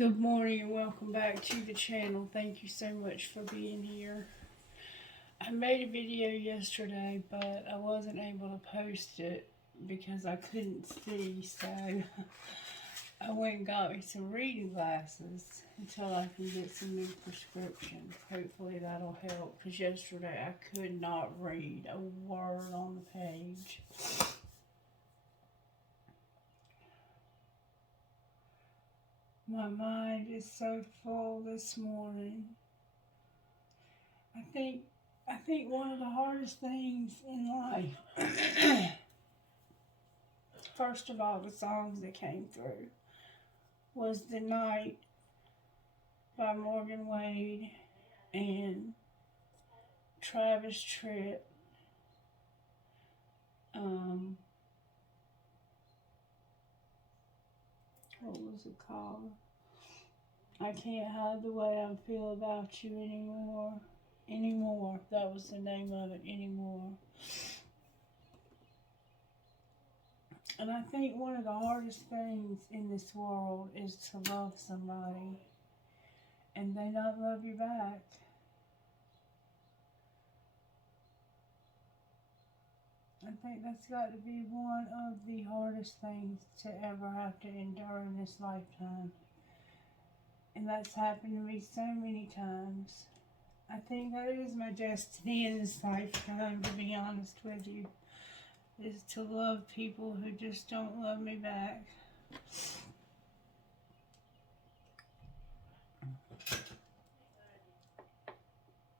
Good morning and welcome back to the channel. Thank you so much for being here. I made a video yesterday, but I wasn't able to post it because I couldn't see, so I went and got me some reading glasses until I can get some new prescriptions. Hopefully that'll help, because yesterday I could not read a word on the page. My mind is so full this morning. I think one of the hardest things in life, first of all, the songs that came through, was The Night by Morgan Wade and Travis Tritt. What was it called? I Can't Hide the Way I Feel About You Anymore. That was the name of it, Anymore. And I think one of the hardest things in this world is to love somebody and they not love you back. I think that's got to be one of the hardest things to ever have to endure in this lifetime. And that's happened to me so many times. I think that is my destiny in this lifetime, to be honest with you, is to love people who just don't love me back.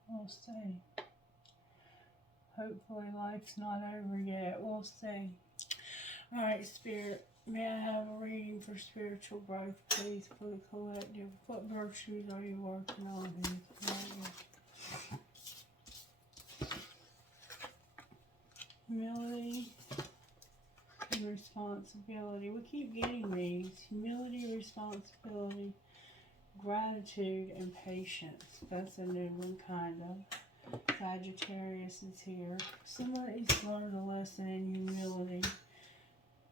We'll see. Hopefully life's not over yet. We'll see. Alright, Spirit, may I have a reading for spiritual growth, please, for the collective? What virtues are you working on in the collective? Humility and responsibility. We keep getting these. Humility, responsibility, gratitude, and patience. That's a new one, kind of. Sagittarius is here. Somebody's learned a lesson in humility,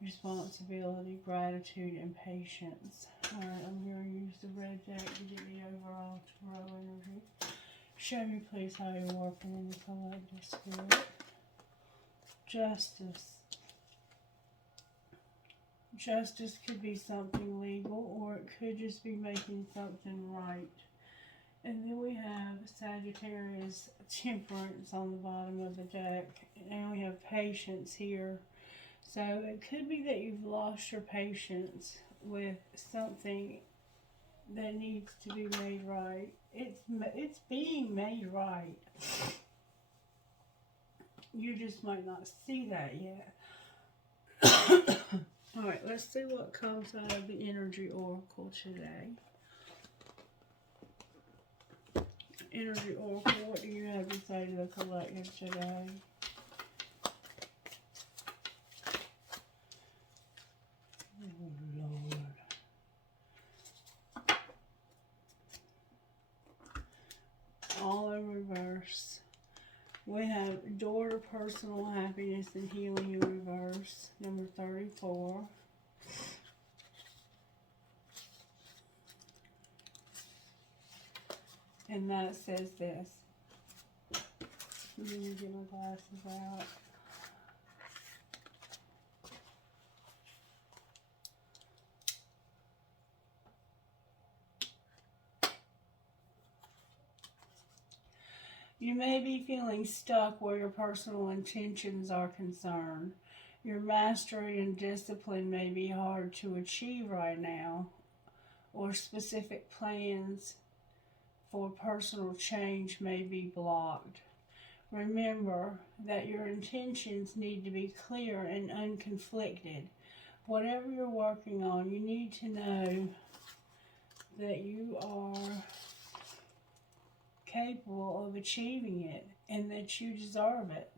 responsibility, gratitude, and patience. Alright, I'm going to use the red deck to get the overall tarot energy. Show me, please, how you're working in the collective, Spirit. Justice. Justice could be something legal, or it could just be making something right. And then we have Sagittarius, Temperance on the bottom of the deck. And we have Patience here. So it could be that you've lost your patience with something that needs to be made right. It's being made right. You just might not see that yet. Alright, let's see what comes out of the Energy Oracle today. Energy Oracle, what do you have to say to the collective today? Oh, Lord. All in reverse. We have Door to Personal Happiness and Healing in reverse, number 34. And that says this. Let me get my glasses out. You may be feeling stuck where your personal intentions are concerned. Your mastery and discipline may be hard to achieve right now, or specific plans for personal change may be blocked. Remember that your intentions need to be clear and unconflicted. Whatever you're working on, you need to know that you are capable of achieving it and that you deserve it.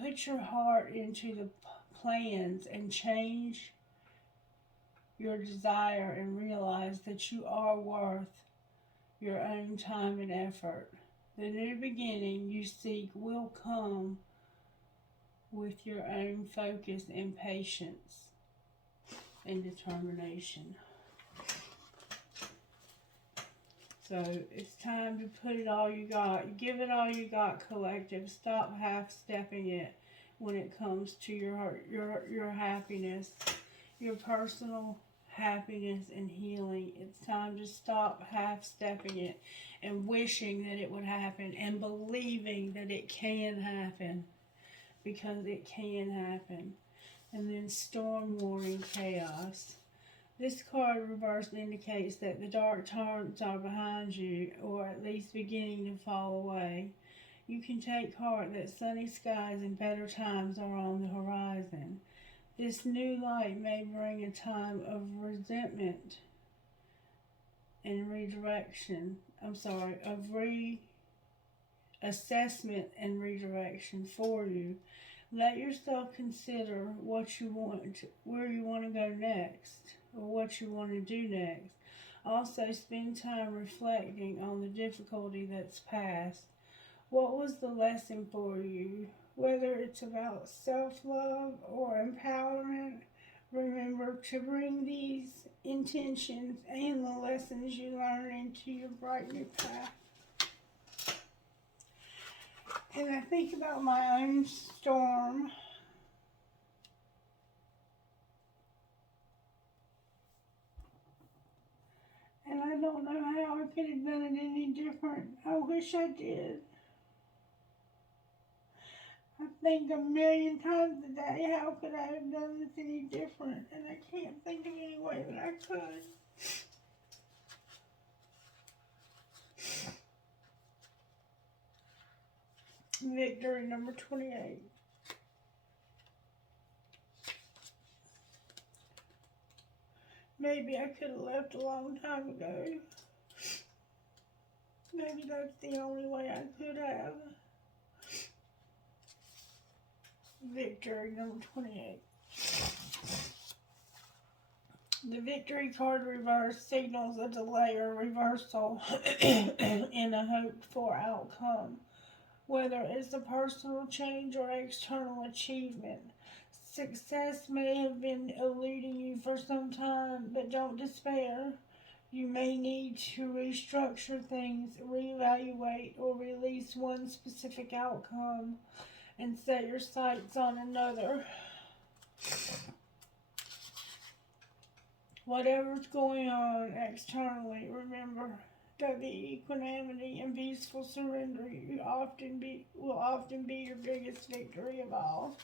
Put your heart into the plans and change your desire and realize that you are worth your own time and effort. The new beginning you seek will come with your own focus and patience and determination. vote. It's time to put it all you got. Give it all you got, collective. Stop half-stepping it when it comes to your happiness, your personal happiness and healing. It's time to stop half-stepping it and wishing that it would happen and believing that it can happen, because it can happen. And then storm warning, chaos. This card reversed indicates that the dark times are behind you, or at least beginning to fall away. You can take heart that sunny skies and better times are on the horizon. This new light may bring a time of resentment and redirection. Of reassessment and redirection for you. Let yourself consider what you want, where you want to go next, or what you want to do next. Also, spend time reflecting on the difficulty that's passed. What was the lesson for you? Whether it's about self-love or empowerment, remember to bring these intentions and the lessons you learn into your bright new path. And I think about my own storm. And I don't know how I could have done it any different. I wish I did. I think a million times a day, how could I have done this any different? And I can't think of any way that I could. Victory number 28. Maybe I could have left a long time ago. Maybe that's the only way I could have. Victory number 28. The victory card reverse signals a delay or reversal in a hoped for outcome, whether it's a personal change or external achievement. Success may have been eluding you for some time, but don't despair. You may need to restructure things, reevaluate, or release one specific outcome and set your sights on another. Whatever's going on externally, remember that the equanimity and peaceful surrender will often be your biggest victory of all.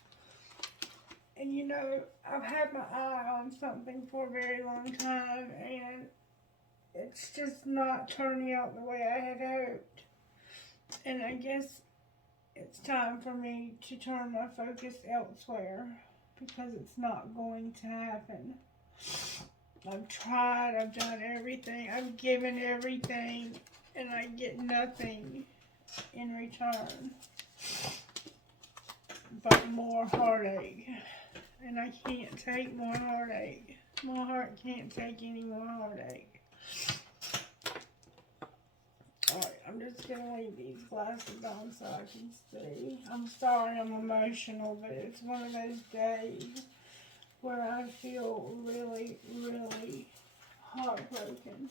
And you know, I've had my eye on something for a very long time, and it's just not turning out the way I had hoped. And I guess it's time for me to turn my focus elsewhere, because it's not going to happen. I've tried, I've done everything, I've given everything, and I get nothing in return but more heartache. And I can't take more heartache. My heart can't take any more heartache. Alright, I'm just going to leave these glasses on so I can see. I'm sorry I'm emotional, but it's one of those days where I feel really, really heartbroken.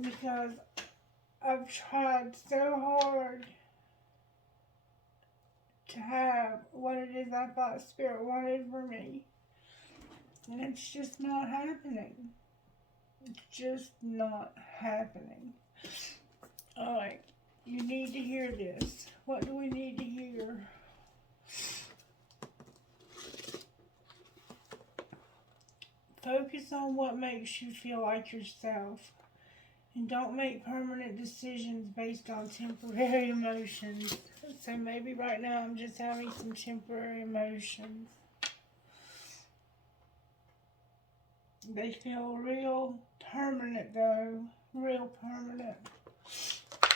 Because I've tried so hard to have what it is I thought Spirit wanted for me. And it's just not happening. It's just not happening. Alright, you need to hear this. What do we need to hear? Focus on what makes you feel like yourself. And don't make permanent decisions based on temporary emotions. So maybe right now I'm just having some temporary emotions. They feel real permanent though. Real permanent.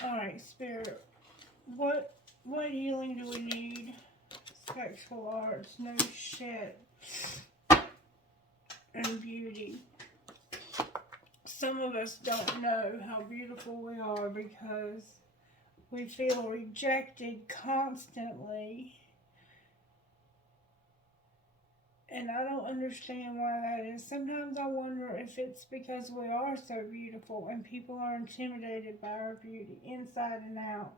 Alright, Spirit. What healing do we need? Sexual arts, no shit. And beauty. Some of us don't know how beautiful we are because we feel rejected constantly. And I don't understand why that is. Sometimes I wonder if it's because we are so beautiful and people are intimidated by our beauty, inside and out.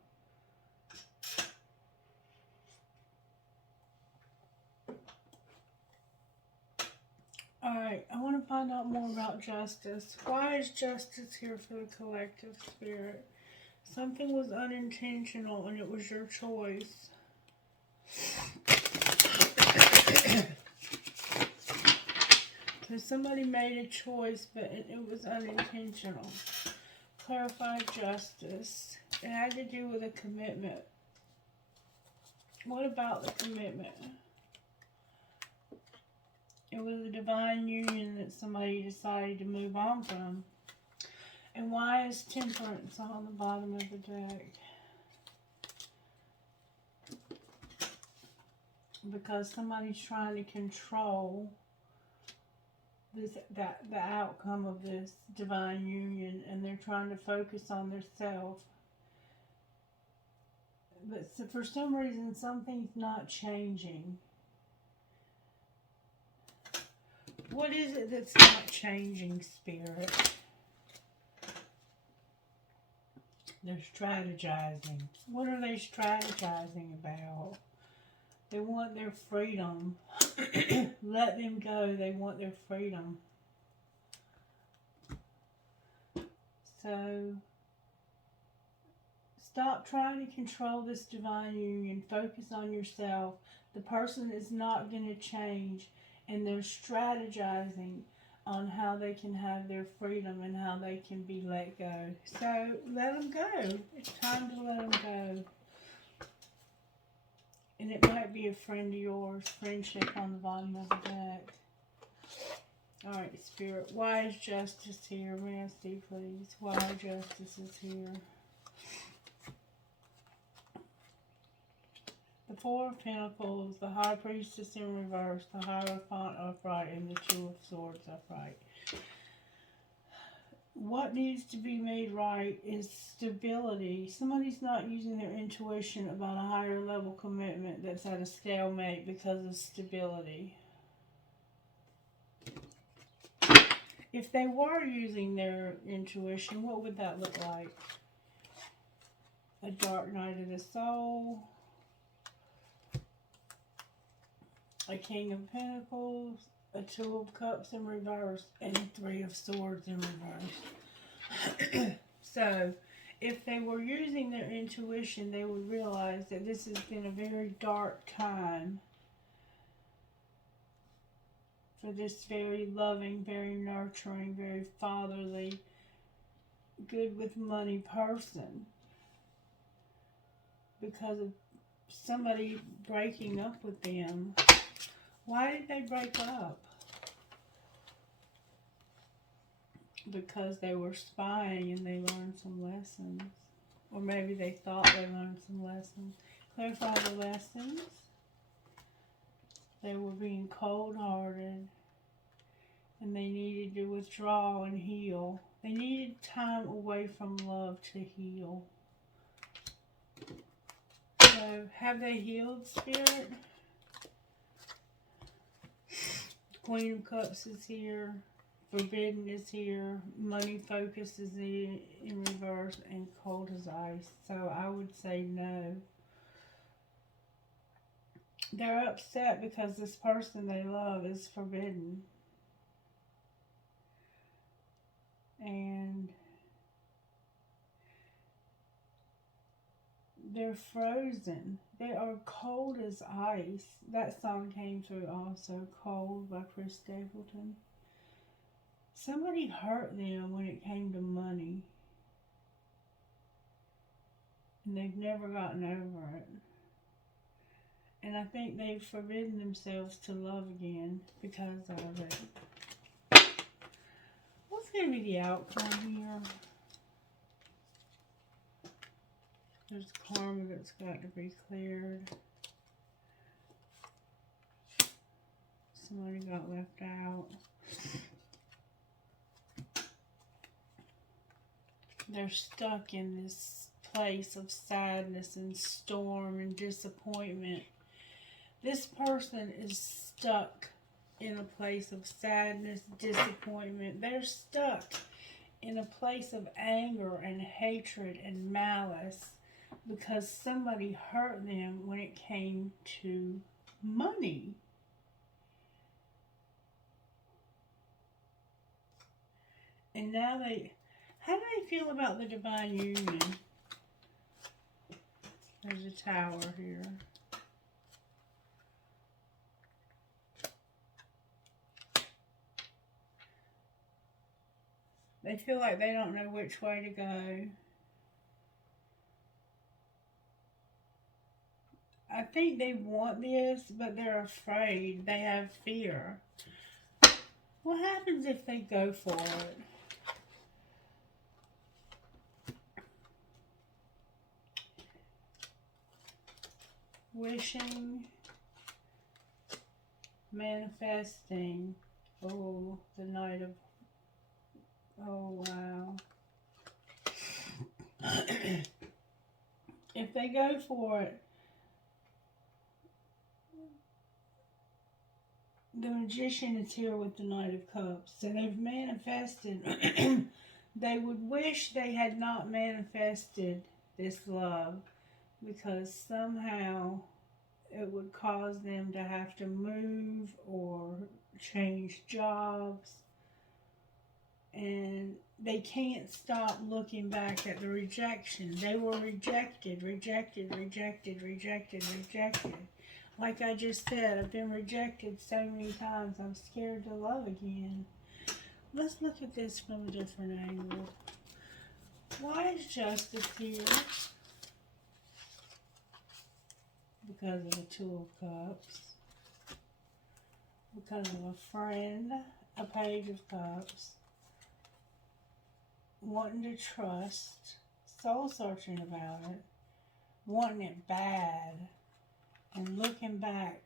Alright, I want to find out more about justice. Why is justice here for the collective spirit? Something was unintentional and it was your choice. So somebody made a choice, but it was unintentional. Clarify justice. It had to do with a commitment. What about the commitment? It was a divine union that somebody decided to move on from. And why is temperance on the bottom of the deck? Because somebody's trying to control the outcome of this divine union, and they're trying to focus on their self. But so for some reason, something's not changing. What is it that's not changing, Spirit? They're strategizing. What are they strategizing about? They want their freedom. Let them go. They want their freedom. So, stop trying to control this divine union. Focus on yourself. The person is not going to change, and they're strategizing on how they can have their freedom and how they can be let go. So, let them go. It's time to let them go. And it might be a friend of yours. Friendship on the bottom of the deck. Alright, Spirit. Why is justice here? May I see, please? Why justice is here? The Four of Pentacles, the High Priestess in reverse, the Hierophant upright, and the Two of Swords upright. What needs to be made right is stability. Somebody's not using their intuition about a higher level commitment that's at a stalemate because of stability. If they were using their intuition, what would that look like? A Dark Night of the Soul. A King of Pentacles. A Two of Cups in reverse, and Three of Swords in reverse. So, if they were using their intuition, they would realize that this has been a very dark time for this very loving, very nurturing, very fatherly, good with money person. Because of somebody breaking up with them. Why did they break up? Because they were spying and they learned some lessons. Or maybe they thought they learned some lessons. Clarify the lessons. They were being cold-hearted. And they needed to withdraw and heal. They needed time away from love to heal. So, have they healed, Spirit? Queen of Cups is here. Forbidden is here. Money focus is in reverse. And cold as ice. So I would say no. They're upset because this person they love is forbidden. And they're frozen. They are cold as ice. That song came through also. Cold by Chris Stapleton. Somebody hurt them when it came to money. And they've never gotten over it. And I think they've forbidden themselves to love again because of it. What's going to be the outcome here? There's karma that's got to be cleared. Somebody got left out. They're stuck in this place of sadness and storm and disappointment. This person is stuck in a place of sadness, disappointment. They're stuck in a place of anger and hatred and malice because somebody hurt them when it came to money. And now how do they feel about the divine union? There's a tower here. They feel like they don't know which way to go. I think they want this, but they're afraid. They have fear. What happens if they go for it? Wishing, manifesting. Oh, the Knight of... Oh, wow. If they go for it, the Magician is here with the Knight of Cups. So they've manifested. They would wish they had not manifested this love, because somehow it would cause them to have to move or change jobs. And they can't stop looking back at the rejection. They were rejected, rejected, rejected, rejected, rejected. Like I just said, I've been rejected so many times, I'm scared to love again. Let's look at this from a different angle. Why is justice here? Because of the Two of Cups. Because of a friend, a Page of Cups. Wanting to trust, soul searching about it, wanting it bad, and looking back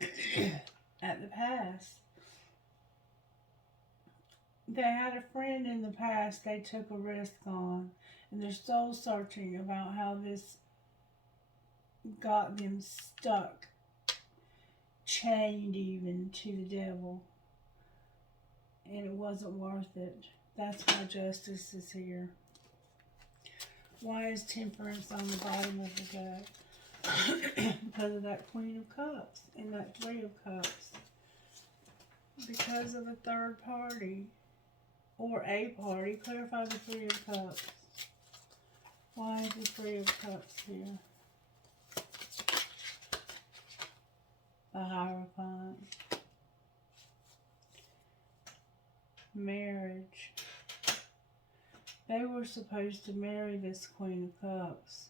at the past. They had a friend in the past they took a risk on, and they're soul searching about how this got them stuck, chained even to the devil, and it wasn't worth it. That's why justice is here. Why is temperance on the bottom of the deck? Because of that Queen of Cups and that Three of Cups. Because of the third party. Or a party. Clarify the Three of Cups. Why is the Three of Cups here? The Hierophant. Marriage. They were supposed to marry this Queen of Cups.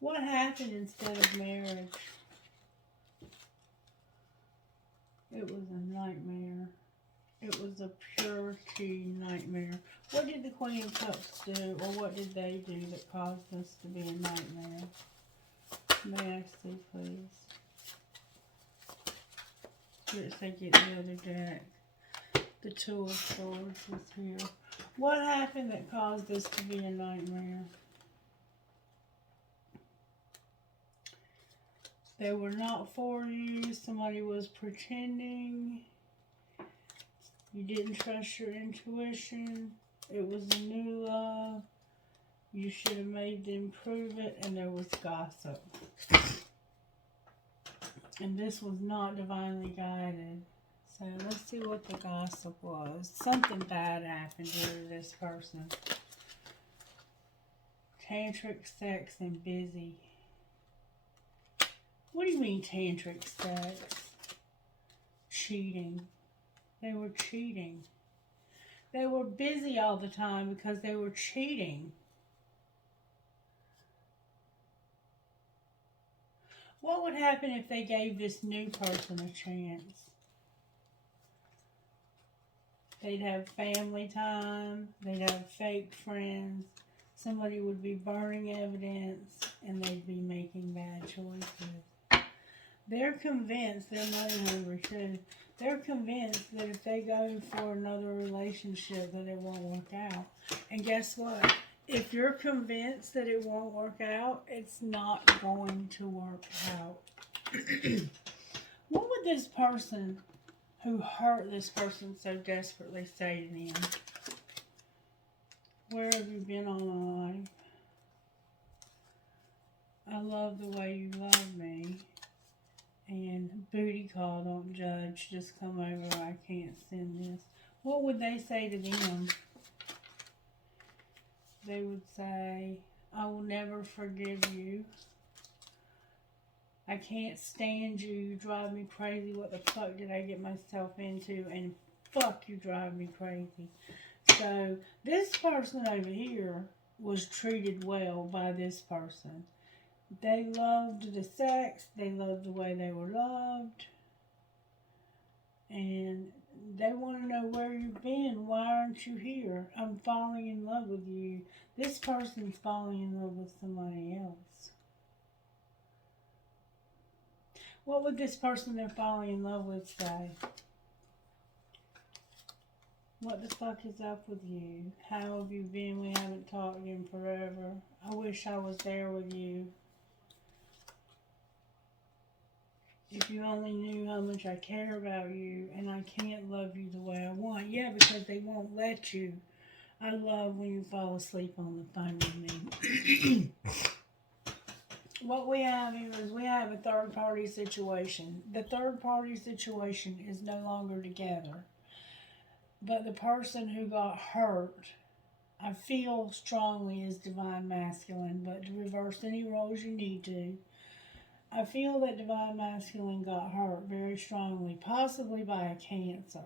What happened instead of marriage? It was a nightmare. It was a purity nightmare. What did the Queen of Cups do, or what did they do that caused this to be a nightmare? May I see, please? Let's take it the other deck. The Two of Swords was here. What happened that caused this to be a nightmare? They were not for you. Somebody was pretending. You didn't trust your intuition. It was a new love. You should have made them prove it, and there was gossip. And this was not divinely guided. So let's see what the gossip was. Something bad happened here to this person. Tantric sex and busy. What do you mean tantric sex? Cheating. They were cheating. They were busy all the time because they were cheating. What would happen if they gave this new person a chance? They'd have family time. They'd have fake friends. Somebody would be burning evidence, and they'd be making bad choices. They're convinced, they're money hungry too. They're convinced that if they go for another relationship that it won't work out. And guess what? If you're convinced that it won't work out, it's not going to work out. What would this person who hurt this person so desperately say to them? Where have you been all my life? I love the way you love me. And booty call, don't judge. Just come over. I can't send this. What would they say to them? They would say, I will never forgive you. I can't stand you. You drive me crazy. What the fuck did I get myself into? And fuck, you drive me crazy. So this person over here was treated well by this person. They loved the sex. They loved the way they were loved. And they want to know where you've been. Why aren't you here? I'm falling in love with you. This person's falling in love with somebody else. What would this person they're falling in love with say? What the fuck is up with you? How have you been? We haven't talked in forever. I wish I was there with you. If you only knew how much I care about you and I can't love you the way I want. Yeah, because they won't let you. I love when you fall asleep on the phone with me. What we have here is we have a third party situation. The third party situation is no longer together. But the person who got hurt, I feel strongly is divine masculine, but to reverse any roles you need to. I feel that divine masculine got hurt very strongly, possibly by a cancer.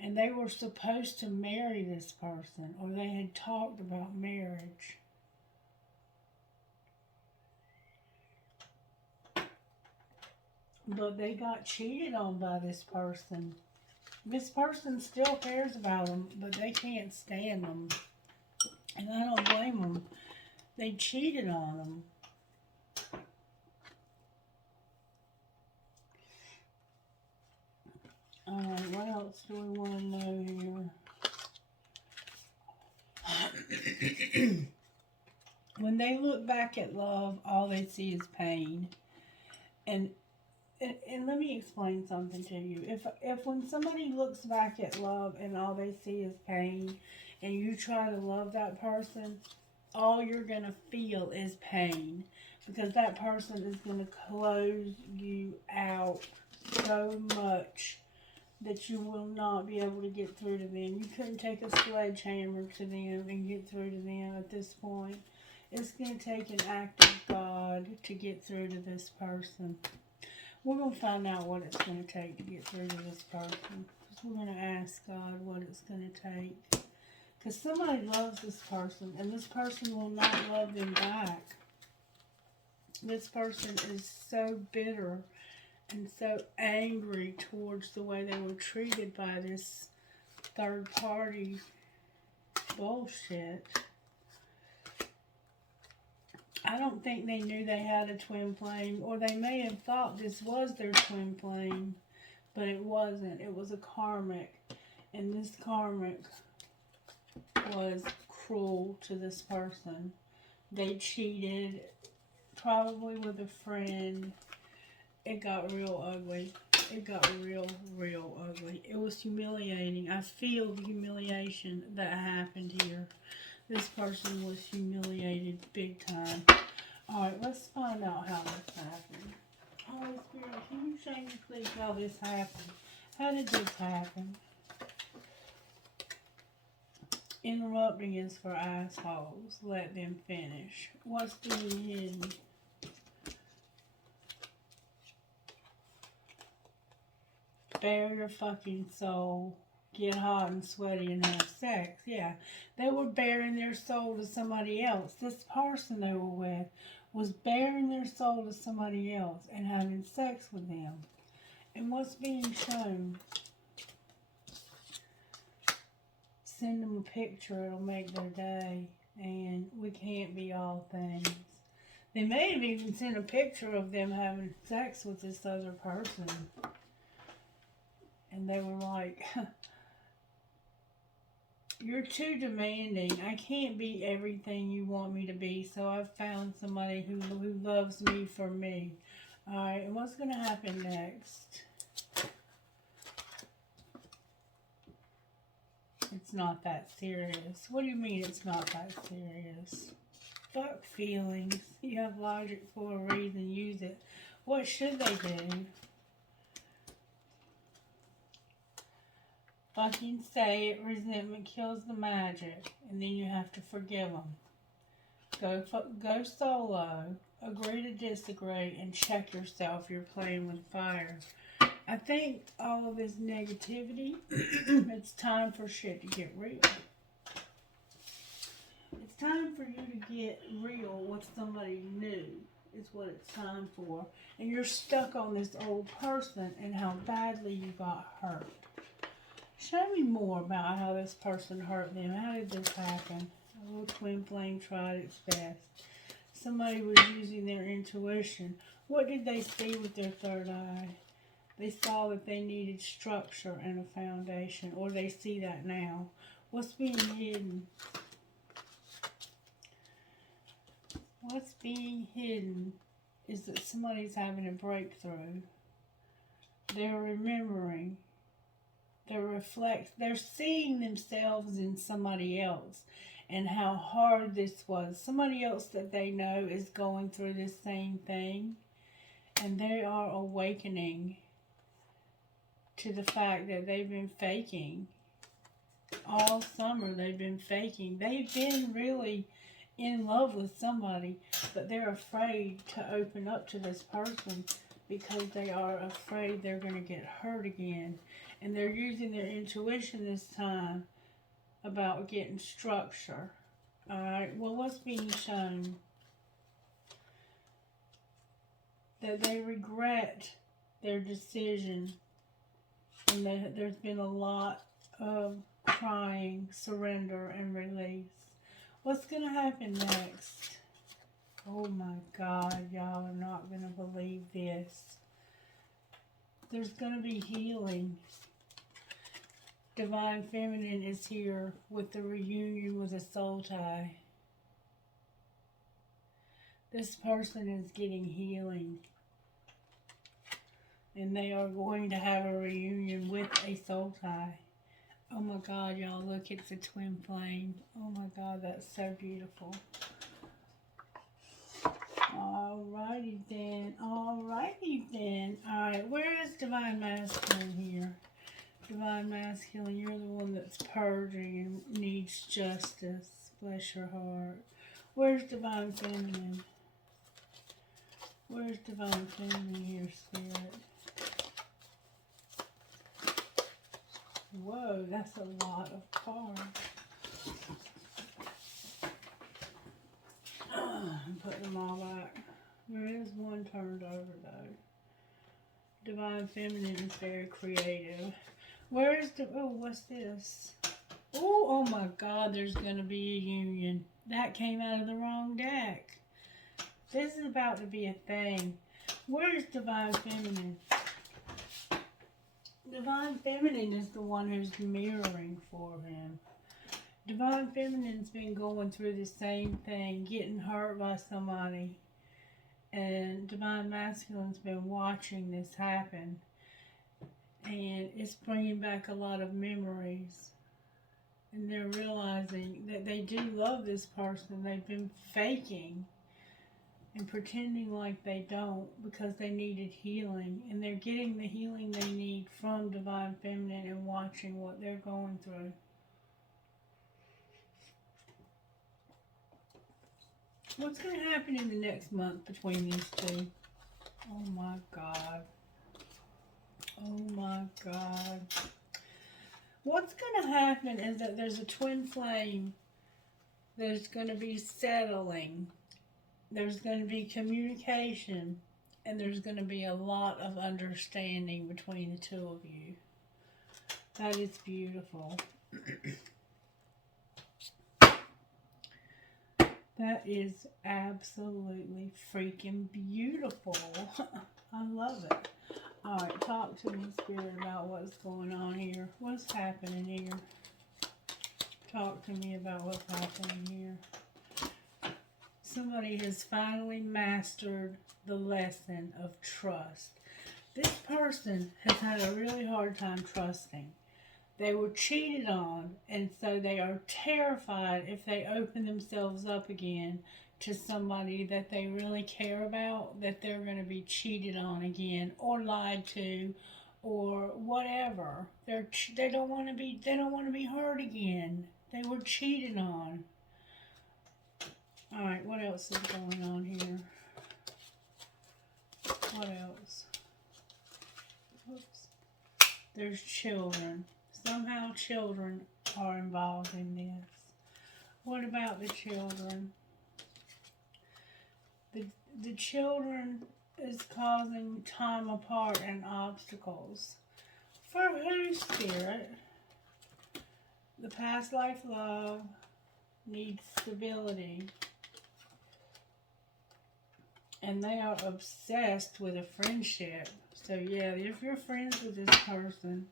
And they were supposed to marry this person, or they had talked about marriage. But they got cheated on by this person. This person still cares about them, but they can't stand them. And I don't blame them. They cheated on them. Alright, what else do we want to know here? When they look back at love, all they see is pain. And let me explain something to you. If when somebody looks back at love and all they see is pain, and you try to love that person, all you're going to feel is pain. Because that person is going to close you out so much that you will not be able to get through to them. You couldn't take a sledgehammer to them and get through to them at this point. It's going to take an act of God to get through to this person. We're going to find out what it's going to take to get through to this person. We're going to ask God what it's going to take. Because somebody loves this person, and this person will not love them back. This person is so bitter and so angry towards the way they were treated by this third party bullshit. I don't think they knew they had a twin flame, or they may have thought this was their twin flame, but it wasn't. It was a karmic, and this karmic was cruel to this person. They cheated, probably with a friend. It got real ugly. It got real ugly. It was humiliating. I feel the humiliation that happened here. This person was humiliated big time. Alright, let's find out how this happened. Holy Spirit, can you show me please how this happened? How did this happen? Interrupting is for assholes. Let them finish. What's being hidden? Bare your fucking soul. Get hot and sweaty and have sex. Yeah, they were bearing their soul to somebody else. This person they were with was bearing their soul to somebody else and having sex with them. And what's being shown? Send them a picture, it'll make their day. And we can't be all things. They may have even sent a picture of them having sex with this other person. And they were like, you're too demanding. I can't be everything you want me to be, so I've found somebody who loves me for me. Alright, and what's going to happen next? It's not that serious. What do you mean it's not that serious? Fuck feelings. You have logic for a reason. Use it. What should they do? Fucking say it. Resentment kills the magic. And then you have to forgive them. Go solo. Agree to disagree. And check yourself. You're playing with fire. I think all of this negativity, it's time for shit to get real. It's time for you to get real with somebody new, is what it's time for. And you're stuck on this old person and how badly you got hurt. Show me more about how this person hurt them. How did this happen? A little twin flame tried its best. Somebody was using their intuition. What did they see with their third eye? They saw that they needed structure and a foundation, or they see that now. What's being hidden? What's being hidden is that somebody's having a breakthrough. They're remembering. They're seeing themselves in somebody else and how hard this was. Somebody else that they know is going through this same thing, and they are awakening to the fact that they've been faking. All summer they've been faking. They've been really in love with somebody, but they're afraid to open up to this person because they are afraid they're going to get hurt again. And they're using their intuition this time about getting structure. Alright, well, what's being shown? That they regret their decision. And there's been a lot of crying, surrender, and release. What's going to happen next? Oh my God, y'all are not going to believe this. There's going to be healing. Divine Feminine is here with the reunion with a soul tie. This person is getting healing. And they are going to have a reunion with a soul tie. Oh my God, y'all, look, it's a twin flame. Oh my God, that's so beautiful. Alrighty then. Alright, where is Divine Masculine here? Divine Masculine, you're the one that's purging and needs justice. Bless your heart. Where's Divine Feminine? Where's Divine Feminine here, Spirit? Whoa, that's a lot of cards. I'm putting them all back. There is one turned over, though. Divine Feminine is very creative. Where is the... Oh, what's this? Oh my God, there's going to be a union. That came out of the wrong deck. This is about to be a thing. Where is Divine Feminine? Divine Feminine is the one who's mirroring for him. Divine Feminine's been going through the same thing, getting hurt by somebody. And Divine Masculine's been watching this happen. And it's bringing back a lot of memories. And they're realizing that they do love this person. They've been faking and pretending like they don't because they needed healing. And they're getting the healing they need from Divine Feminine and watching what they're going through. What's going to happen in the next month between these two? Oh my God. Oh my God. What's going to happen is that there's a twin flame that's going to be settling. There's going to be communication. And there's going to be a lot of understanding between the two of you. That is beautiful. That is absolutely freaking beautiful. I love it. Alright, talk to me, Spirit, about what's going on here. What's happening here? Talk to me about what's happening here. somebody has finally mastered the lesson of trust. This person has had a really hard time trusting. They were cheated on, and so they are terrified if they open themselves up again to somebody that they really care about, that they're going to be cheated on again or lied to or whatever. They don't want to be hurt again. They were cheated on. All right, what else is going on here? What else? Oops. There's children. Somehow children are involved in this. What about the children? The children is causing time apart and obstacles. For who, Spirit? The past life love needs stability. And they are obsessed with a friendship. So yeah, if you're friends with this person,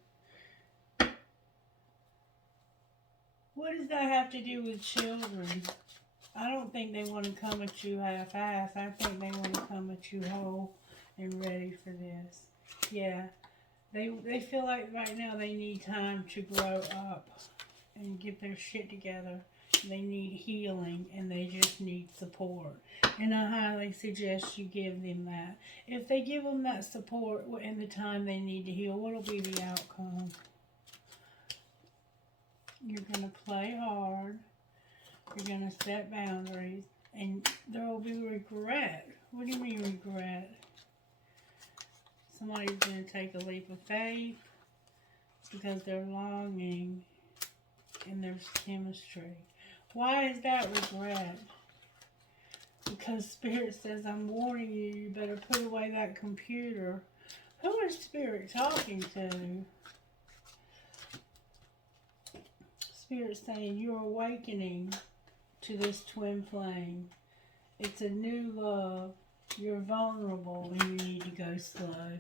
what does that have to do with children? I don't think they want to come at you half-ass. I think they want to come at you whole and ready for this. Yeah, they feel like right now they need time to grow up and get their shit together. They need healing and they just need support. And I highly suggest you give them that. If they give them that support in the time they need to heal, what will be the outcome? You're going to play hard. You're going to set boundaries. And there will be regret. What do you mean regret? Somebody's going to take a leap of faith because they're longing and there's chemistry. Why is that regret? Because Spirit says, I'm warning you, you better put away that computer. Who is Spirit talking to? Spirit saying, you're awakening to this twin flame. It's a new love. You're vulnerable and you need to go slow.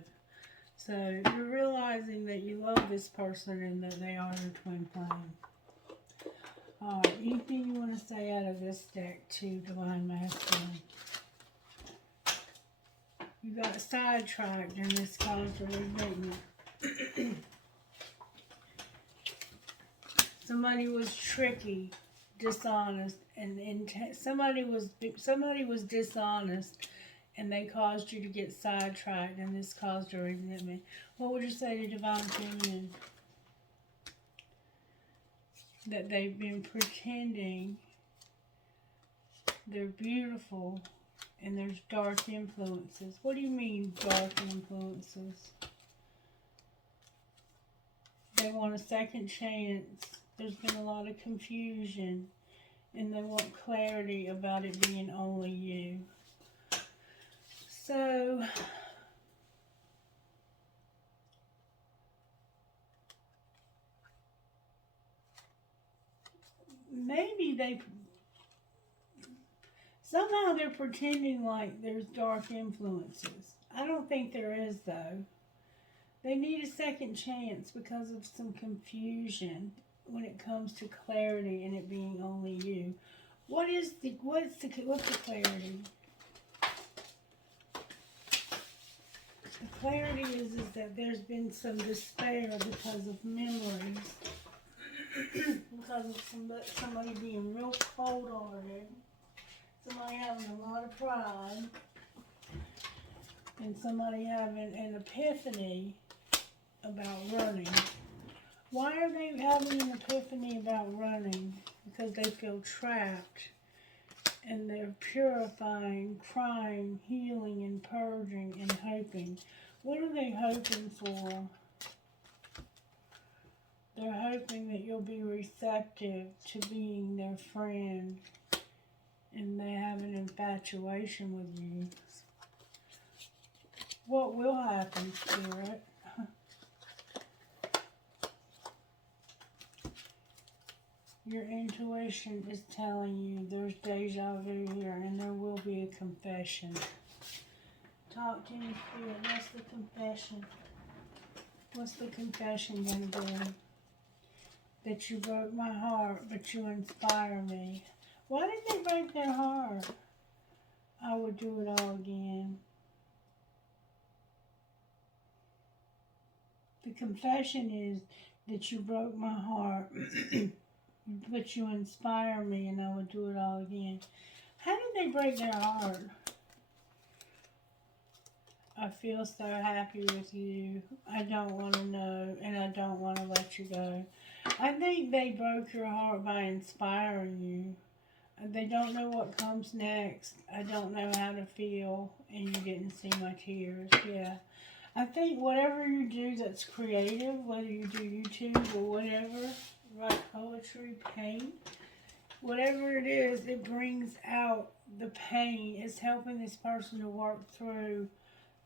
So you're realizing that you love this person and that they are your twin flame. Alright, anything you want to say out of this deck to Divine Masculine? You got sidetracked and this caused a resentment. Somebody was tricky, dishonest, and somebody was dishonest, and they caused you to get sidetracked, and this caused a resentment. What would you say to Divine Feminine? That they've been pretending they're beautiful and there's dark influences. What do you mean dark influences? They want a second chance. There's been a lot of confusion and they want clarity about it being only you. So maybe somehow they're pretending like there's dark influences. I don't think there is, though. They need a second chance because of some confusion when it comes to clarity and it being only you. What's the clarity? The clarity is that there's been some despair because of memories. Because of somebody being real cold-hearted, somebody having a lot of pride, and somebody having an epiphany about running. Why are they having an epiphany about running? Because they feel trapped, and they're purifying, crying, healing, and purging, and hoping. What are they hoping for? They're hoping that you'll be receptive to being their friend and they have an infatuation with you. What will happen, Spirit? Your intuition is telling you there's deja vu here and there will be a confession. Talk to me, Spirit. What's the confession? What's the confession going to be? That you broke my heart, but you inspire me. Why did they break their heart? would do it all again. The confession is that you broke my heart, but you inspire me, and I would do it all again. How did they break their heart? I feel so happy with you. I don't want to know, and I don't want to let you go. I think they broke your heart by inspiring you. They don't know what comes next. I don't know how to feel, and you didn't see my tears. Yeah. I think whatever you do that's creative, whether you do YouTube or whatever, write poetry, paint, whatever it is, it brings out the pain. It's helping this person to work through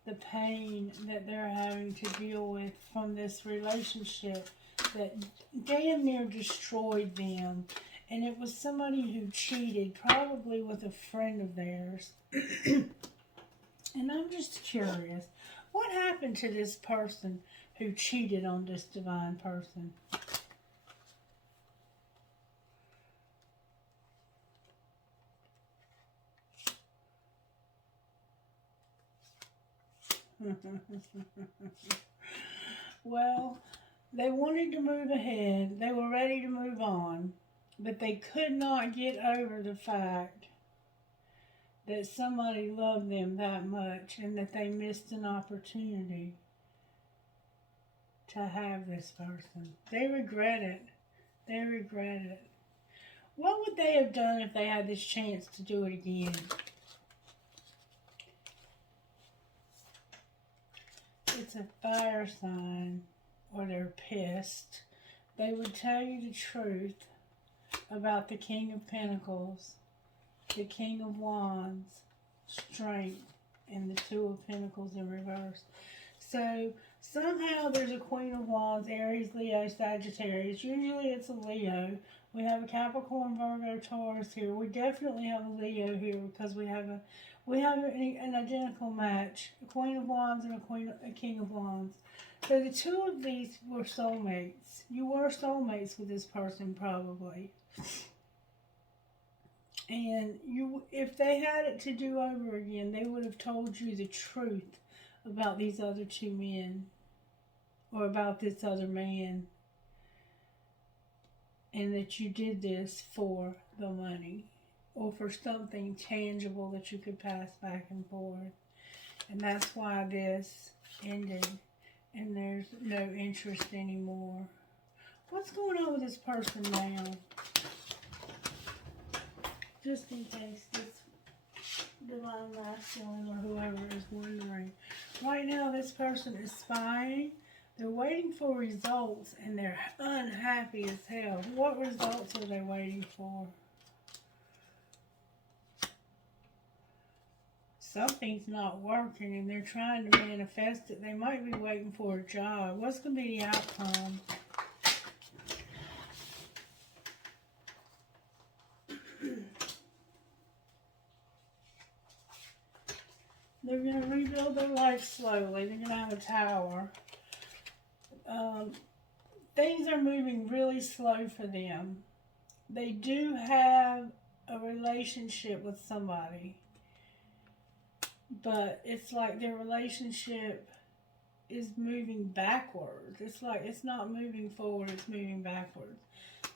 the pain that they're having to deal with from this relationship that damn near destroyed them. And it was somebody who cheated, probably with a friend of theirs. And I'm just curious, what happened to this person who cheated on this divine person? Well, they wanted to move ahead. They were ready to move on. But they could not get over the fact that somebody loved them that much and that they missed an opportunity to have this person. They regret it. They regret it. What would they have done if they had this chance to do it again? It's a fire sign, or they're pissed. They would tell you the truth about the King of Pentacles, the King of Wands, Strength, and the Two of Pentacles in reverse. So somehow there's a Queen of Wands, Aries, Leo, Sagittarius. Usually it's a Leo. We have a Capricorn, Virgo, Taurus here. We definitely have a Leo here because we have an identical match, a Queen of Wands and a King of Wands. So the two of these were soulmates. You were soulmates with this person probably. And if they had it to do over again, they would have told you the truth about these other two men, or about this other man, and that you did this for the money, or for something tangible that you could pass back and forth. And that's why this ended, and there's no interest anymore. What's going on with this person now? Just in case this divine masculine or whoever is wondering. Right now, this person is spying. They're waiting for results, and they're unhappy as hell. What results are they waiting for? Something's not working, and they're trying to manifest it. They might be waiting for a job. What's going to be the outcome? They're going to rebuild their life slowly. They're going to have a tower. Things are moving really slow for them. They do have a relationship with somebody, but it's like their relationship is moving backwards. It's like it's not moving forward, it's moving backwards.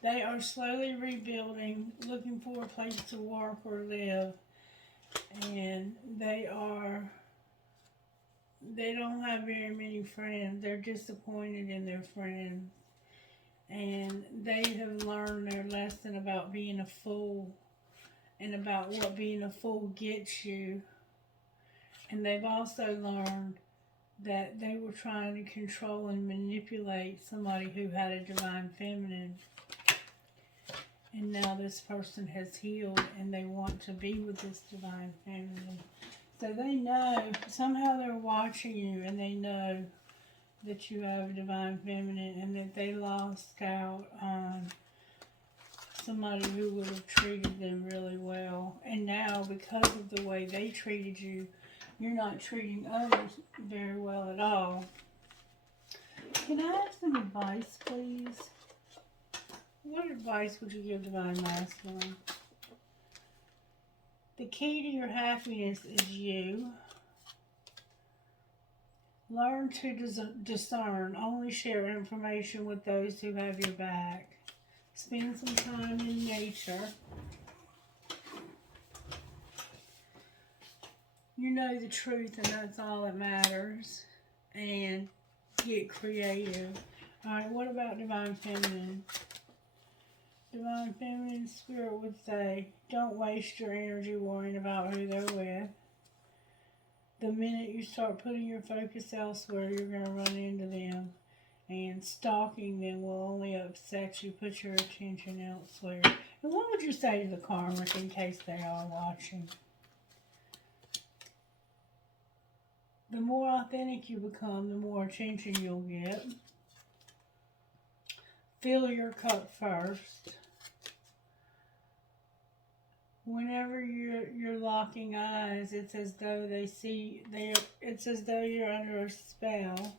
They are slowly rebuilding, looking for a place to work or live. And they don't have very many friends. They're disappointed in their friends. And they have learned their lesson about being a fool and about what being a fool gets you. And they've also learned that they were trying to control and manipulate somebody who had a divine feminine. And now this person has healed and they want to be with this divine feminine. So they know, somehow they're watching you and they know that you have a divine feminine, and that they lost out on somebody who would have treated them really well. And now, because of the way they treated you, you're not treating others very well at all. Can I have some advice, please? What advice would you give Divine Masculine? The key to your happiness is you. Learn to discern. Only share information with those who have your back. Spend some time in nature. You know the truth, and that's all that matters. And get creative. Alright, what about Divine Feminine? Divine Feminine Spirit would say, don't waste your energy worrying about who they're with. The minute you start putting your focus elsewhere, you're going to run into them. And stalking them will only upset you. Put your attention elsewhere. And what would you say to the karmic in case they are watching? The more authentic you become, the more attention you'll get. Fill your cup first. Whenever you're locking eyes, it's as though it's as though you're under a spell.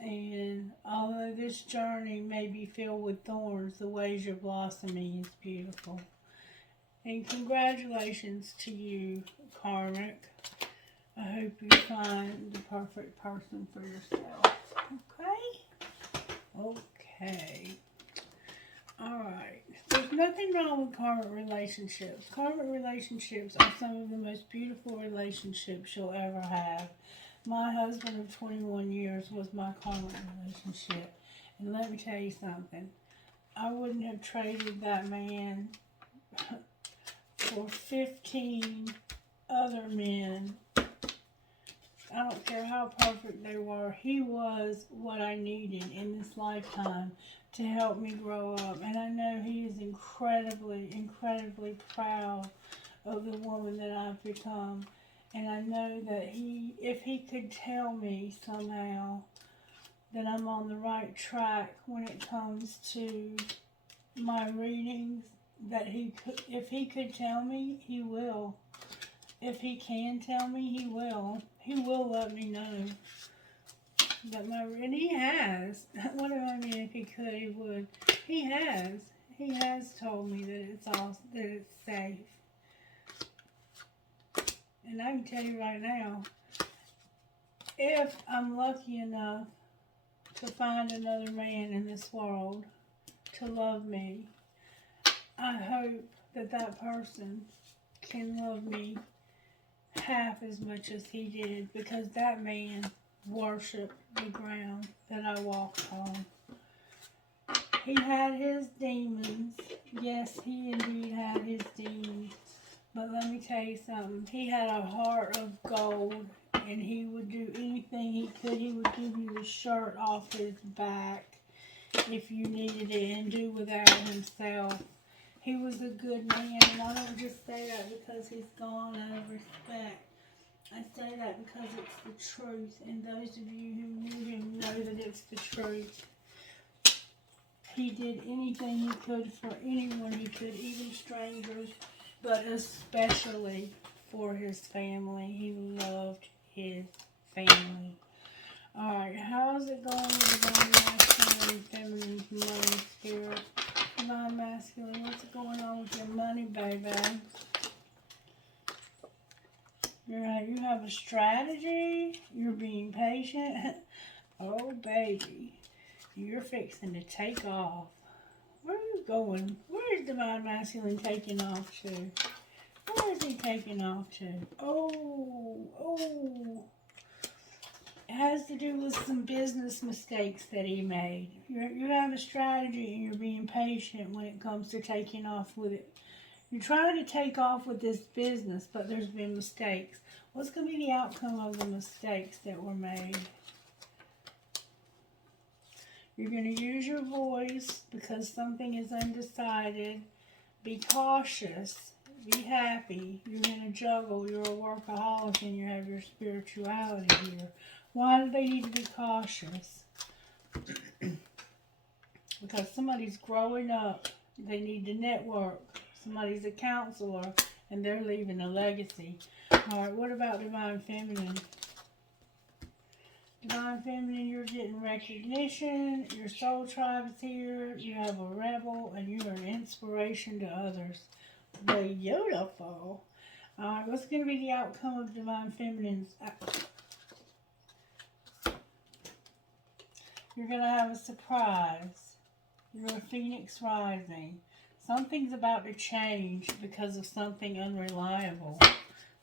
And although this journey may be filled with thorns, the ways you're blossoming is beautiful. And congratulations to you, karmic. I hope you find the perfect person for yourself. Okay. Alright. There's nothing wrong with karmic relationships. Karmic relationships are some of the most beautiful relationships you'll ever have. My husband of 21 years was my karmic relationship. And let me tell you something. I wouldn't have traded that man for 15 other men. I don't care how perfect they were. He was what I needed in this lifetime to help me grow up. And I know he is incredibly, incredibly proud of the woman that I've become. And I know that if he could tell me somehow that I'm on the right track when it comes to my readings, if he could tell me, he will. If he can tell me, he will. He will let me know that and he has. What do I mean? If he could, he would. He has. He has told me that it's safe. And I can tell you right now, if I'm lucky enough to find another man in this world to love me, I hope that person can love me half as much as he did, because that man worshipped the ground that I walked on. He had his demons. Yes, he indeed had his demons. But let me tell you something. He had a heart of gold, and he would do anything he could. He would give you the shirt off his back if you needed it, and do without himself. He was a good man, and I don't just say that because he's gone out of respect. I say that because it's the truth, and those of you who knew him know that it's the truth. He did anything he could for anyone he could, even strangers, but especially for his family. He loved his family. Alright, how's it going with Divine Masculine and Feminine money, Spirit? Divine Masculine, what's going on with your money, baby? You have a strategy? You're being patient? Oh, baby. You're fixing to take off. Where are you going? Where is Divine Masculine taking off to? Where is he taking off to? Oh. It has to do with some business mistakes that he made. You have a strategy, and you're being patient when it comes to taking off with it. You're trying to take off with this business, but there's been mistakes. What's going to be the outcome of the mistakes that were made? You're going to use your voice because something is undecided. Be cautious. Be happy. You're going to juggle. You're a workaholic, and you have your spirituality here. Why do they need to be cautious? Because somebody's growing up. They need to network. Somebody's a counselor, and they're leaving a legacy. Alright, what about Divine Feminine? Divine Feminine, you're getting recognition. Your soul tribe is here. You have a rebel, and you're an inspiration to others. Beautiful. Alright, what's going to be the outcome of Divine Feminine's? You're going to have a surprise. You're a phoenix rising. Something's about to change because of something unreliable.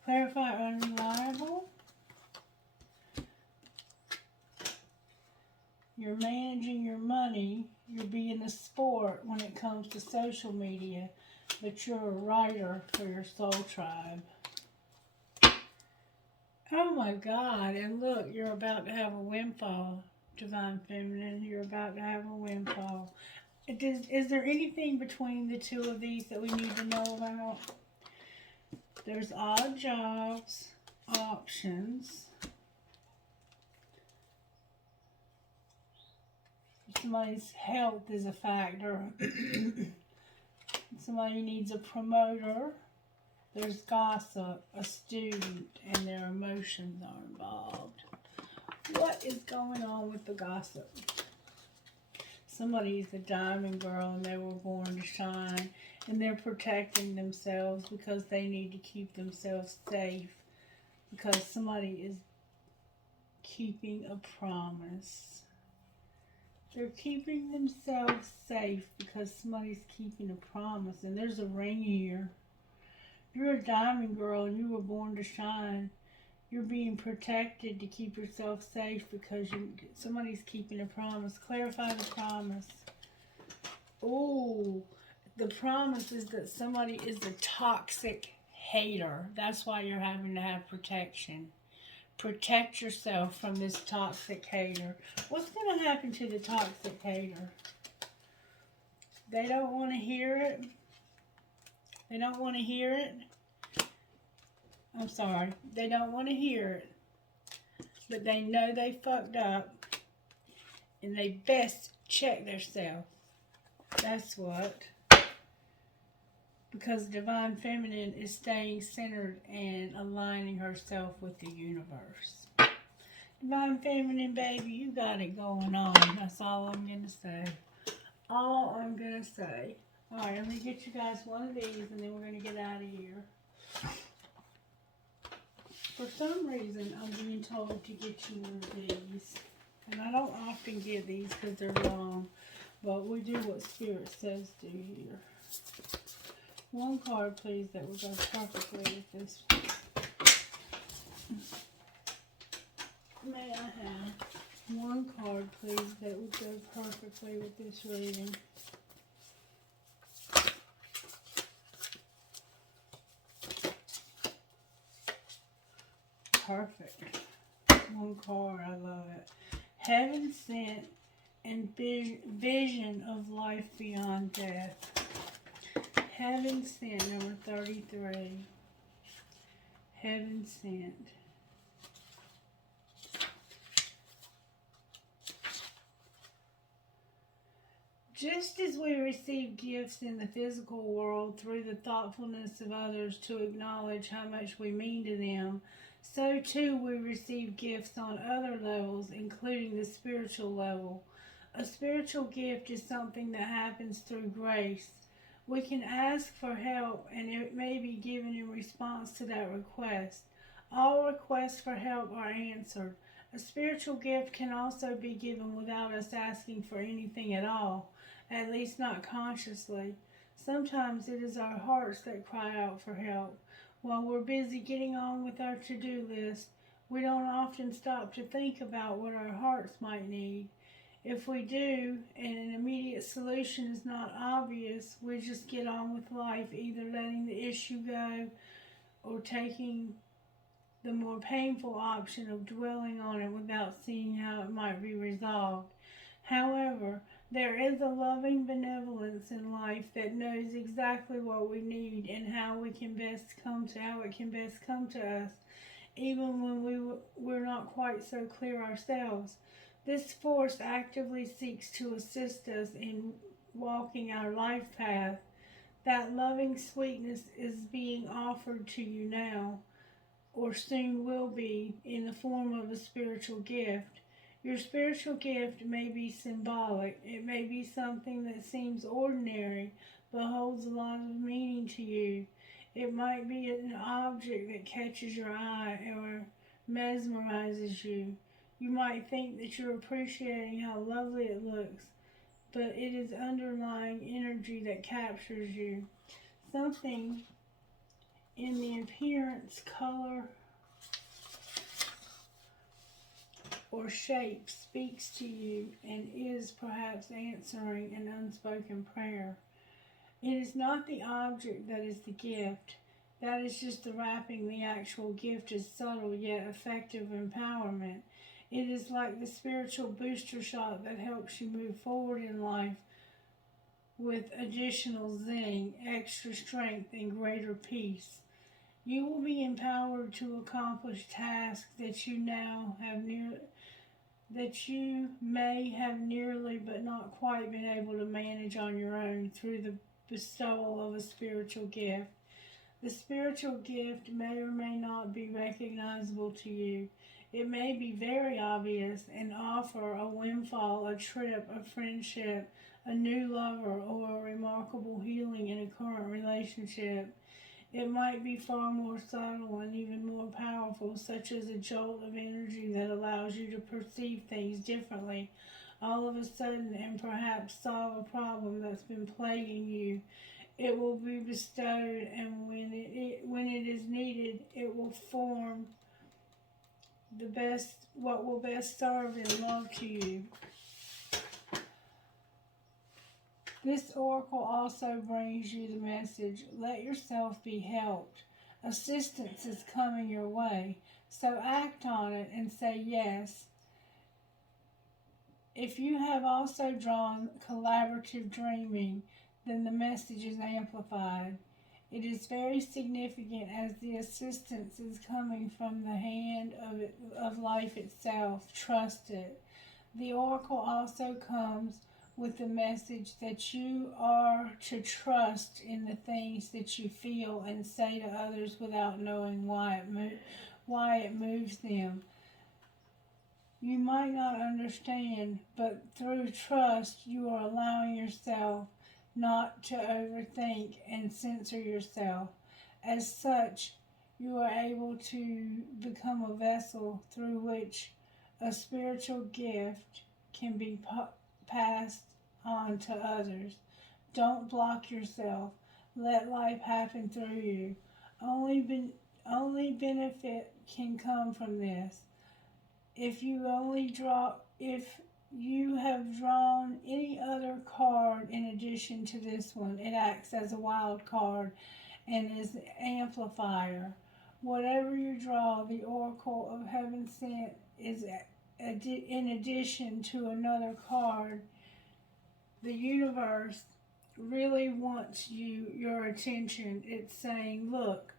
Clarify unreliable. You're managing your money. You're being a sport when it comes to social media. But you're a writer for your soul tribe. Oh my God. And look, you're about to have a windfall, Divine Feminine. You're about to have a windfall. Is there anything between the two of these that we need to know about? There's odd jobs, options. Somebody's health is a factor. Somebody needs a promoter. There's gossip, a student, and their emotions are involved. What is going on with the gossip? Somebody's a diamond girl and they were born to shine, and they're protecting themselves because they need to keep themselves safe, because somebody is keeping a promise. They're keeping themselves safe because somebody's keeping a promise, and there's a ring here. You're a diamond girl and you were born to shine. You're being protected to keep yourself safe because somebody's keeping a promise. Clarify the promise. Oh, the promise is that somebody is a toxic hater. That's why you're having to have protection. Protect yourself from this toxic hater. What's going to happen to the toxic hater? They don't want to hear it. They don't want to hear it. I'm sorry. They don't want to hear it. But they know they fucked up. And they best check themselves. That's what. Because Divine Feminine is staying centered and aligning herself with the universe. Divine Feminine, baby, you got it going on. That's all I'm going to say. All I'm going to say. Alright, I'm going to get you guys one of these and then we're going to get out of here. For some reason, I'm being told to get you one of these. And I don't often get these because they're long. But we do what Spirit says do here. One card, please, that will go perfectly with this. May I have one card, please, that would go perfectly with this reading? Perfect. One card, I love it. Heaven sent and vision of life beyond death. Heaven sent, number 33. Heaven sent. Just as we receive gifts in the physical world through the thoughtfulness of others to acknowledge how much we mean to them, so too we receive gifts on other levels, including the spiritual level. A spiritual gift is something that happens through grace. We can ask for help, and it may be given in response to that request. All requests for help are answered. A spiritual gift can also be given without us asking for anything at all, at least not consciously. Sometimes it is our hearts that cry out for help. While we're busy getting on with our to-do list, we don't often stop to think about what our hearts might need. If we do, and an immediate solution is not obvious, we just get on with life, either letting the issue go or taking the more painful option of dwelling on it without seeing how it might be resolved. However, there is a loving benevolence in life that knows exactly what we need and how it can best come to us, even when we're not quite so clear ourselves. This force actively seeks to assist us in walking our life path. That loving sweetness is being offered to you now, or soon will be, in the form of a spiritual gift. Your spiritual gift may be symbolic. It may be something that seems ordinary, but holds a lot of meaning to you. It might be an object that catches your eye or mesmerizes you. You might think that you're appreciating how lovely it looks, but it is underlying energy that captures you. Something in the appearance, color, or shape speaks to you and is perhaps answering an unspoken prayer. It is not the object that is the gift. That is just the wrapping. The actual gift is subtle yet effective empowerment. It is like the spiritual booster shot that helps you move forward in life with additional zing, extra strength, and greater peace. You will be empowered to accomplish tasks that you may have nearly but not quite been able to manage on your own through the bestowal of a spiritual gift. The spiritual gift may or may not be recognizable to you. It may be very obvious and offer a windfall, a trip, a friendship, a new lover, or a remarkable healing in a current relationship. It might be far more subtle and even more powerful, such as a jolt of energy that allows you to perceive things differently all of a sudden and perhaps solve a problem that's been plaguing you. It will be bestowed, and when it is needed, it will form what will best serve in love to you. This oracle also brings you the message, let yourself be helped. Assistance is coming your way, so act on it and say yes. If you have also drawn collaborative dreaming, then the message is amplified. It is very significant as the assistance is coming from the hand of life itself. Trust it. The oracle also comes with the message that you are to trust in the things that you feel and say to others without knowing why it moves them. You might not understand, but through trust you are allowing yourself not to overthink and censor yourself. As such, you are able to become a vessel through which a spiritual gift can be passed on to others. Don't block yourself. Let life happen through you. Only benefit can come from this. If you have drawn any other card in addition to this one, it acts as a wild card and is the amplifier. Whatever you draw, the oracle of heaven sent is in addition to another card. The universe really wants your attention. It's saying, look,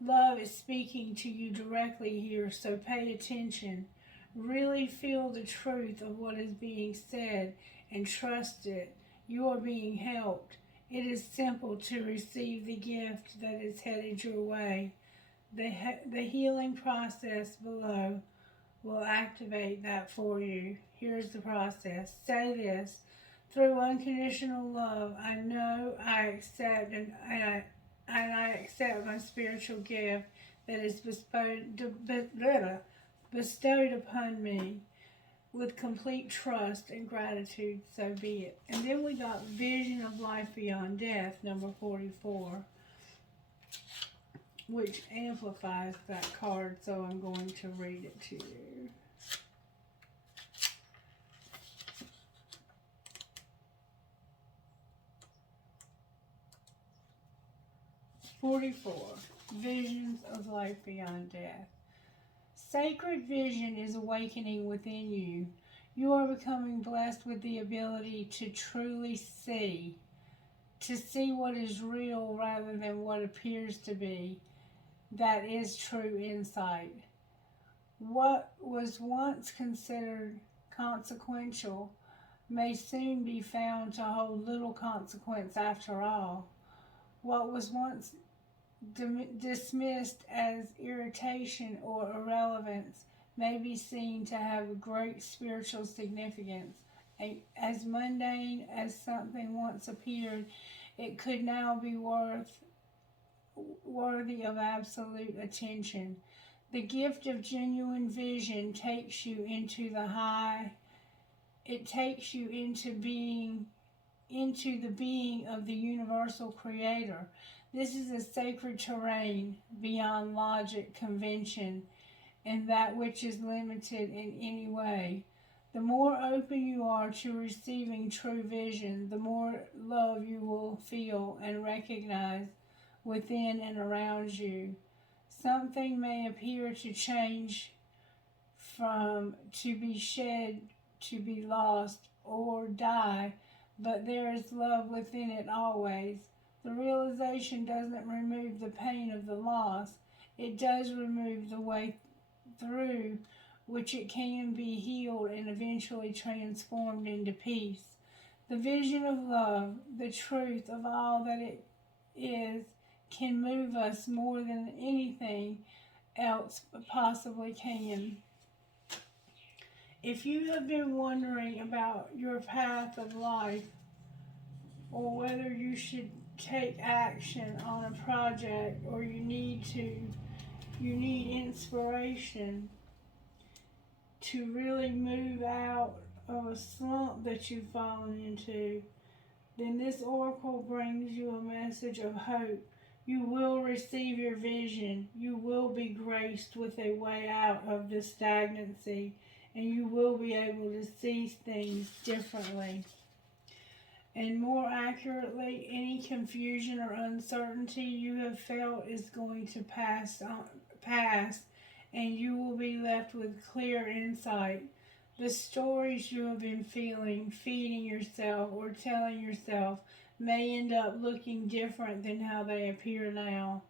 love is speaking to you directly here, so pay attention. Really feel the truth of what is being said and trust it. You are being helped. It is simple to receive the gift that is headed your way. The healing process below will activate that for you. Here's the process. Say this. Through unconditional love, I know I accept and I accept my spiritual gift that is bestowed upon me with complete trust and gratitude, so be it. And then we got Vision of Life Beyond Death, number 44, which amplifies that card, so I'm going to read it to you. Visions of life beyond death. Sacred vision is awakening within you. You are becoming blessed with the ability to truly see, to see what is real rather than what appears to be. That is true insight. What was once considered consequential may soon be found to hold little consequence after all. What was once dismissed as irritation or irrelevance may be seen to have a great spiritual significance. As mundane as something once appeared, it could now be worth worthy of absolute attention. The gift of genuine vision takes you into the high, it takes you into the being of the universal creator. This is a sacred terrain beyond logic, convention, and that which is limited in any way. The more open you are to receiving true vision, the more love you will feel and recognize within and around you. Something may appear to change from to be shed, to be lost, or die, but there is love within it always. The realization doesn't remove the pain of the loss, it does remove the way through which it can be healed and eventually transformed into peace. The vision of love, the truth of all that it is, can move us more than anything else possibly can. If you have been wondering about your path of life or whether you should take action on a project or you need inspiration to really move out of a slump that you've fallen into, then this oracle brings you a message of hope. You will receive your vision. You will be graced with a way out of the stagnancy, and you will be able to see things differently. And more accurately, any confusion or uncertainty you have felt is going to pass, and you will be left with clear insight. The stories you have been feeding yourself, or telling yourself may end up looking different than how they appear now.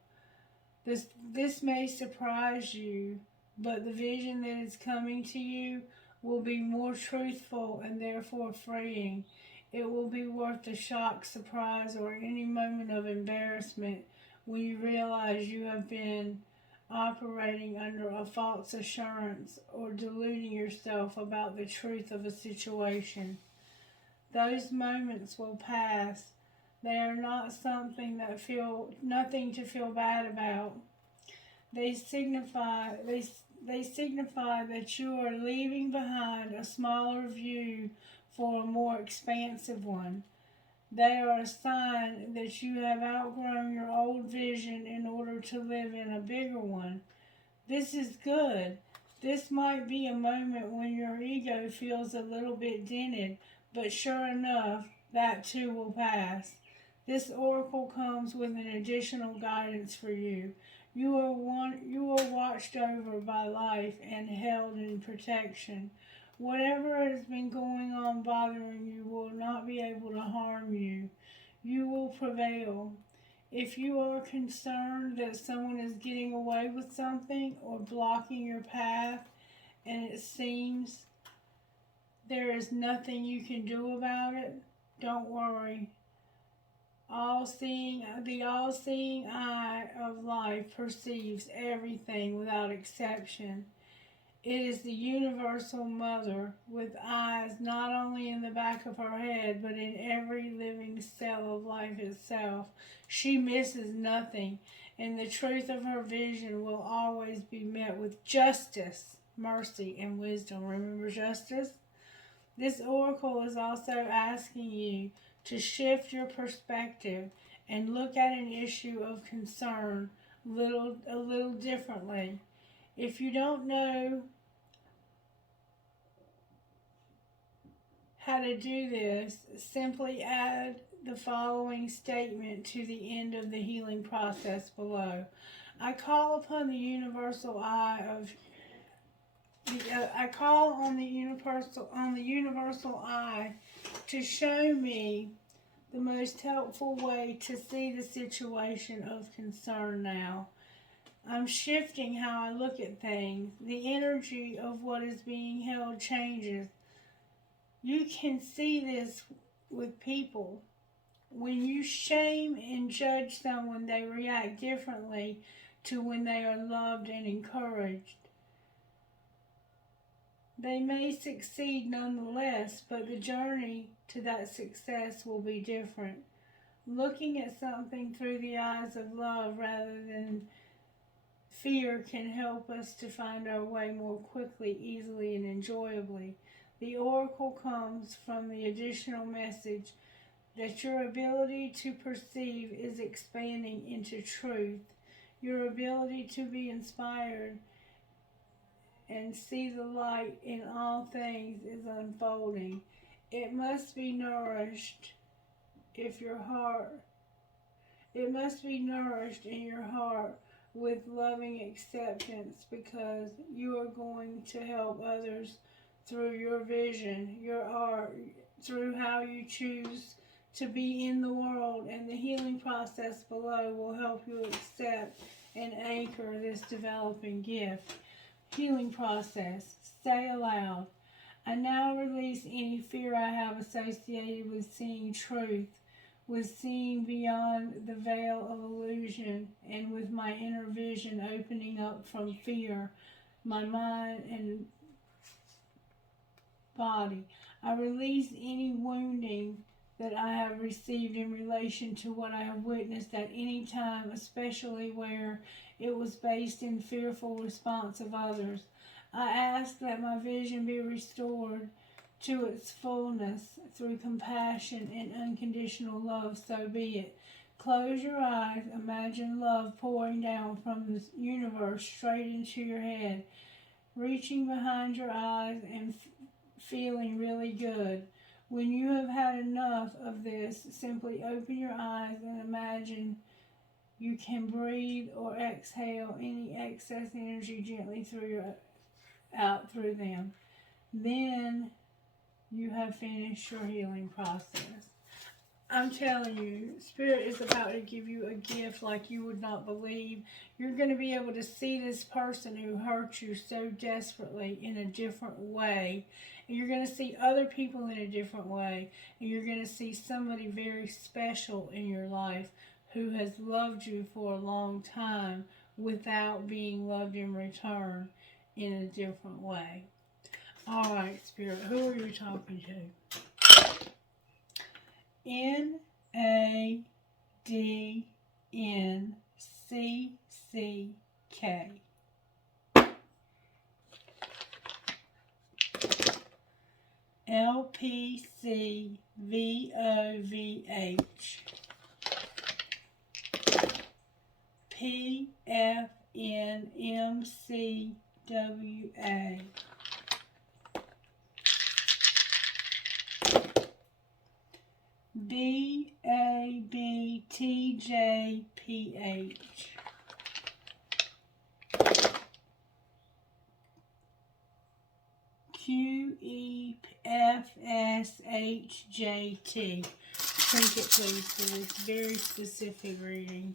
This may surprise you, but the vision that is coming to you will be more truthful and therefore freeing. It will be worth the shock, surprise, or any moment of embarrassment when you realize you have been operating under a false assurance or deluding yourself about the truth of a situation. Those moments will pass. They are not nothing to feel bad about. They signify that you are leaving behind a smaller view for a more expansive one. They are a sign that you have outgrown your old vision in order to live in a bigger one. This is good. This might be a moment when your ego feels a little bit dented, but sure enough, that too will pass. This oracle comes with an additional guidance for you. You are watched over by life and held in protection. Whatever has been going on bothering you will not be able to harm you. You will prevail. If you are concerned that someone is getting away with something or blocking your path, and it seems there is nothing you can do about it, don't worry. The all-seeing eye of life perceives everything without exception. It is the universal mother with eyes not only in the back of her head, but in every living cell of life itself. She misses nothing, and the truth of her vision will always be met with justice, mercy, and wisdom. Remember justice? This oracle is also asking you to shift your perspective and look at an issue of concern a little differently. If you don't know how to do this, simply add the following statement to the end of the healing process below. I call upon the universal eye of I call on the universal eye to show me the most helpful way to see the situation of concern now. I'm shifting how I look at things. The energy of what is being held changes. You can see this with people. When you shame and judge someone, they react differently to when they are loved and encouraged. They may succeed nonetheless, but the journey to that success will be different. looking at something through the eyes of love rather than fear can help us to find our way more quickly, easily, and enjoyably. The oracle comes from the additional message that your ability to perceive is expanding into truth. Your ability to be inspired and see the light in all things is unfolding. It must be nourished if your heart it must be nourished in your heart with loving acceptance, because you are going to help others through your vision, your art, through how you choose to be in the world, and the healing process below will help you accept and anchor this developing gift. Healing process. Say aloud, I now release any fear I have associated with seeing truth, with seeing beyond the veil of illusion, and with my inner vision opening up from fear, my mind and body. I release any wounding that I have received in relation to what I have witnessed at any time, especially where it was based in fearful response of others. I ask that my vision be restored to its fullness through compassion and unconditional love, so be it. Close your eyes, imagine love pouring down from the universe straight into your head, reaching behind your eyes and feeling really good. When you have had enough of this, simply open your eyes and imagine you can breathe or exhale any excess energy gently out through them. Then you have finished your healing process. I'm telling you, Spirit is about to give you a gift like you would not believe. You're going to be able to see this person who hurt you so desperately in a different way. And you're going to see other people in a different way. And you're going to see somebody very special in your life who has loved you for a long time without being loved in return in a different way. All right, Spirit, who are you talking to? NADNCCK. LPCVOVH. PFNMCWA. BABTJPH. QEFSHJT. Thank it, please, for this very specific reading.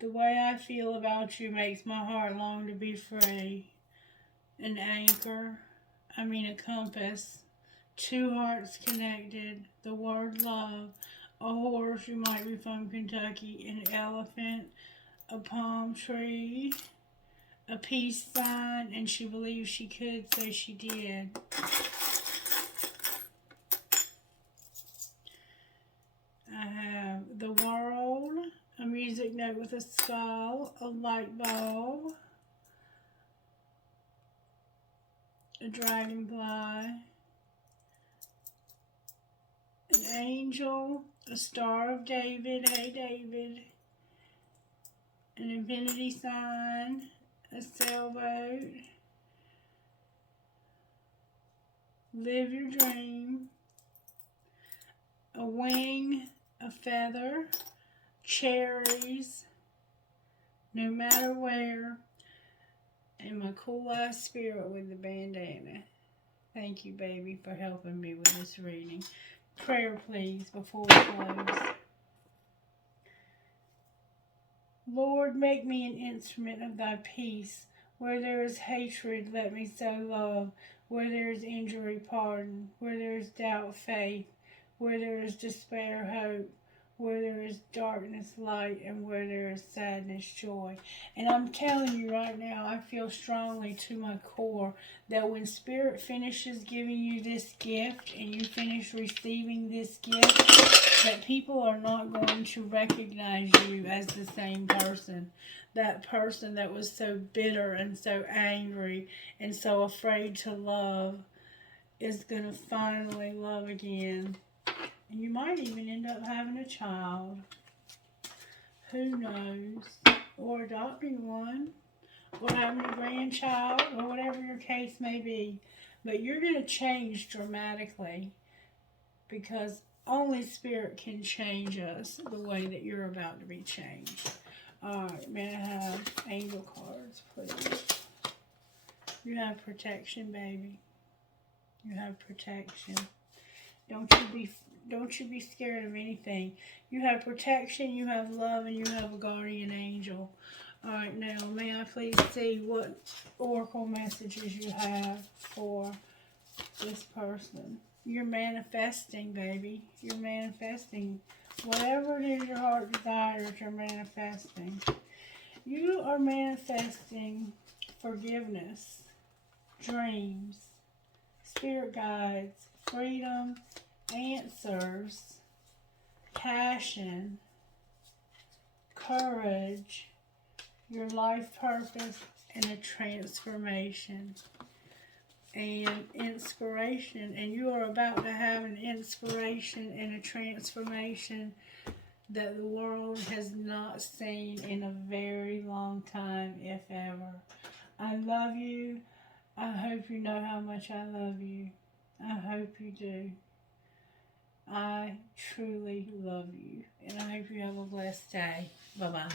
The way I feel about you makes my heart long to be free. An anchor, a compass. Two hearts connected. The word love. A horse, you might be from Kentucky. An elephant. A palm tree. A peace sign. And she believed she could, so she did. I have the world. A music note with a skull. A light bulb. A dragonfly. An angel, a Star of David, hey David, an infinity sign, a sailboat, live your dream, a wing, a feather, cherries, no matter where, and my cool ass spirit with the bandana. Thank you, baby, for helping me with this reading. Prayer, please, before we close. Lord, make me an instrument of thy peace. Where there is hatred, let me sow love. Where there is injury, pardon. Where there is doubt, faith. Where there is despair, hope. Where there is darkness, light, and where there is sadness, joy. And I'm telling you right now, I feel strongly to my core that when Spirit finishes giving you this gift and you finish receiving this gift, that people are not going to recognize you as the same person. That person that was so bitter and so angry and so afraid to love is going to finally love again. And you might even end up having a child. Who knows? Or adopting one. Or having a grandchild. Or whatever your case may be. But you're going to change dramatically. Because only Spirit can change us the way that you're about to be changed. Alright, may I have angel cards, please? You have protection, baby. You have protection. Don't you be scared of anything. You have protection, you have love, and you have a guardian angel. Alright, now may I please see what oracle messages you have for this person. You're manifesting, baby. You're manifesting. Whatever it is your heart desires, you're manifesting. You are manifesting forgiveness, dreams, spirit guides, freedom, answers, passion, courage, your life purpose, and a transformation and inspiration. And you are about to have an inspiration and a transformation that the world has not seen in a very long time, if ever. I love you. I hope you know how much I love you. I hope you do. I truly love you. And I hope you have a blessed day. Bye-bye.